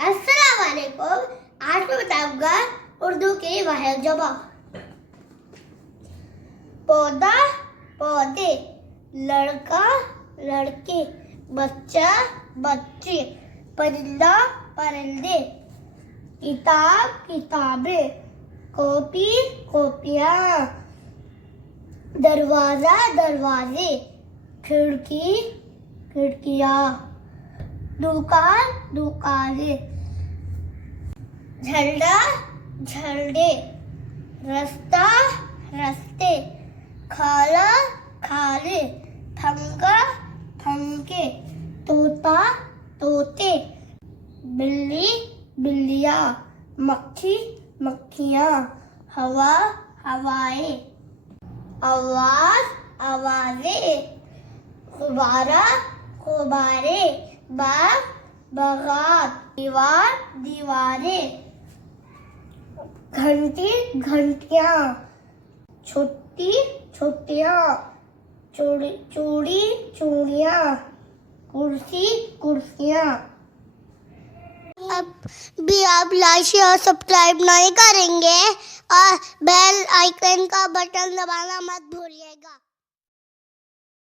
अस्सलाम वालेकुम। आज मैं बताऊंगा उर्दू की वाहिद जवाब। पौधा पौधे, लड़का लड़की, बच्चा बच्ची, परिंदा परिंदे, किताब किताबें, कॉपी कॉपियाँ, दरवाजा दरवाजे, खिड़की खिड़कियाँ, दुकान दुकानें, झंडा झंडे, रास्ता रास्ते, खाला खाले, फंका फंके, तोता तोते, बिल्ली बिल्लियाँ, मक्खी मक्खियाँ, हवा हवाएं, आवाज आवाजें, गुब्बारा गुब्बारे, बाग बागात, दीवार दीवारें, घंटी घंटियाँ, छुट्टी छुट्टियाँ, चूड़ी चूड़ी चूड़ियाँ, कुर्सी कुर्सियाँ। अब भी आप लाइक शेयर सब्सक्राइब नहीं करेंगे और बेल आइकन का बटन दबाना मत भूलिएगा।